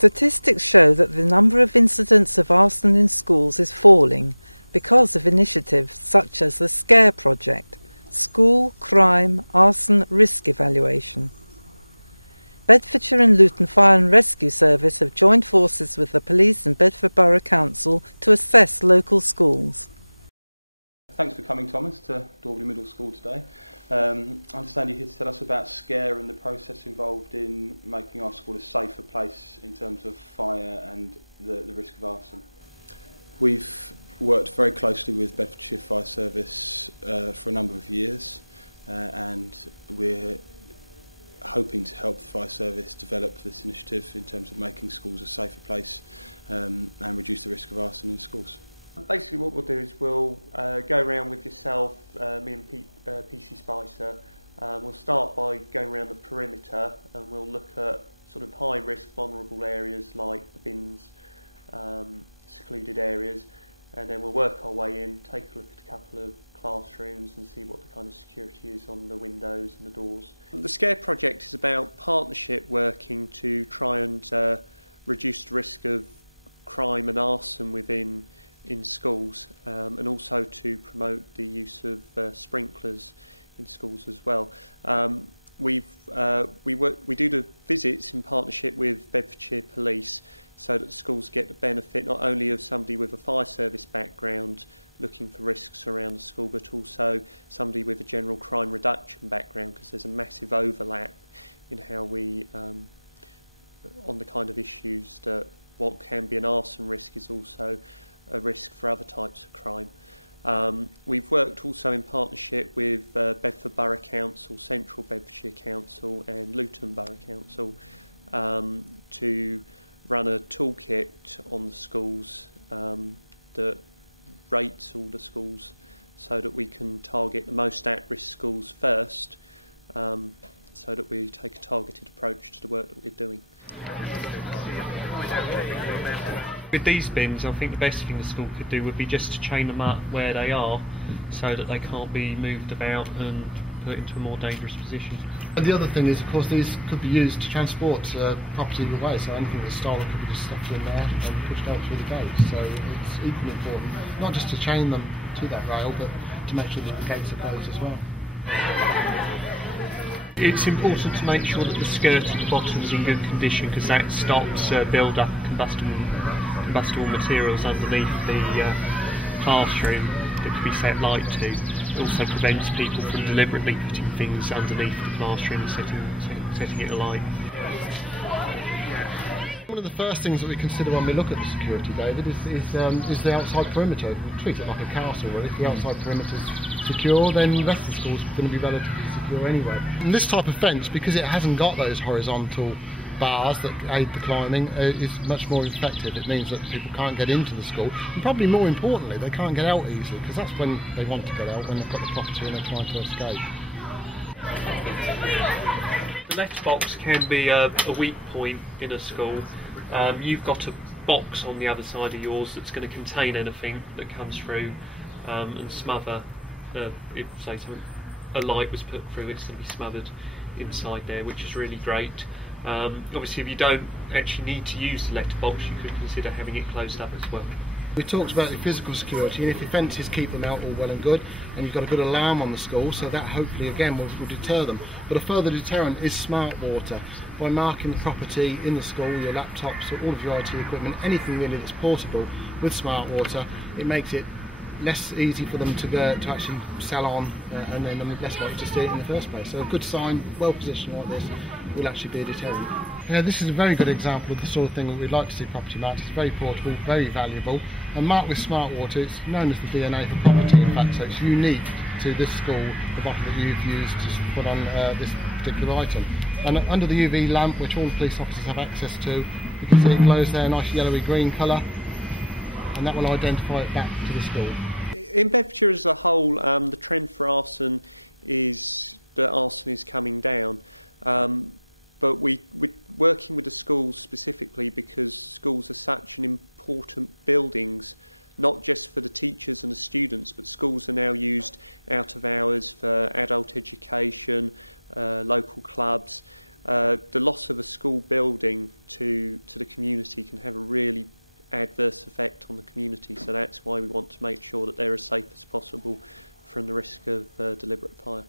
Statistics show that the number of incidents of arson in schools is falling because of initiatives such as the SCARE project, School Crime Arson Risk Evaluation. Bedfordshire and Luton Fire and Rescue Service have joined forces with the police and Bedford Borough Council to assess local schools. Thanks for coming, Thomas, to Dorbley Middle School today. I understand you're here to tell us about SCARE and the process involved in making our school a safer place in terms of fire and the risk of arson. We've worked very closely with Bedfordshire Fire Service for a number of years, and we're hoping to help the fire service develop this initiative in terms of making schools a safer place and reduce the risk of arson in schools. Basically what we'll do is we'll go around with yourself, me and PC Spicer. We'll start by going around the perimeter and we'll look at sort of high risk vulnerable areas like the bins, secluded areas, and then we'll work our way in, take a look at a couple of classrooms and see what the kind of security is on the windows and the doors. The SCARE project is about partnership working to try and reduce the risk of crime and arson in schools, and also to promote the use of sprinklers in schools as well. We do the visits in partnership with Bedfordshire Police, so that schools get the benefit not only of somebody with a fire service background looking for risks around the school, but also somebody with a general crime reduction background, because there's a massive overlap in how we on the kind of issues that what can be an arson risk is also a risk for other types of crime. We've worked also in partnership with Bedford Borough Council, Central Bedfordshire Council and Luton Borough Council to run a toolkit on the schools that rates all the schools so that we can target the most at-risk schools first, so that we take a targeted approach to the work that we're doing. With these bins, I think the best thing the school could do would be just to chain them up where they are so that they can't be moved about and put into a more dangerous position. And the other thing is, of course, these could be used to transport property away, so anything that's stolen could be just stuffed in there and pushed out through the gates. So it's equally important, not just to chain them to that rail, but to make sure that the gates are closed as well. It's important to make sure that the skirt at the bottom is in good condition, because that stops build-up of combustible materials underneath the classroom that could be set light to. It also prevents people from deliberately putting things underneath the classroom and setting it alight. One of the first things that we consider when we look at the security, David, is the outside perimeter. We treat it like a castle, really. If the outside perimeter is secure, then the rest of the school's going to be relatively secure anyway. And this type of fence, because it hasn't got those horizontal bars that aid the climbing, is much more effective. It means that people can't get into the school, and probably more importantly, they can't get out easily, because that's when they want to get out, when they've got the property and they're trying to escape. The letterbox can be a weak point in a school. You've got a box on the other side of yours that's going to contain anything that comes through and smother. If say a light was put through, it's going to be smothered inside there, which is really great. Obviously, if you don't actually need to use the letterbox, you could consider having it closed up as well. We talked about the physical security, and if your fences keep them out all well and good, and you've got a good alarm on the school, so that hopefully again will deter them. But a further deterrent is smart water. By marking the property in the school, your laptops, all of your IT equipment, anything really that's portable with smart water, it makes it less easy for them to actually sell on, and then less likely to steal it in the first place. So a good sign, well positioned like this, will actually be a deterrent. Yeah, this is a very good example of the sort of thing that we'd like to see property marked. It's very portable, very valuable, and marked with smart water. It's known as the DNA for property, in fact, so it's unique to this school, the bottle that you've used to put on this particular item. And under the UV lamp, which all the police officers have access to, you can see it glows there, a nice yellowy green colour, and that will identify it back to the school. In Bedfordshire as a whole, the trend for arson is that arson is coming down. But we're working with the schools specifically because schools are such an important buildings, not just for the teachers and the students, but schools are now used out of hours for adult education, local clubs, The loss of a school building to the community can have a really adverse effect on the community, so that's why we want to make sure that they're as safe as possible from the risk of deliberate fire.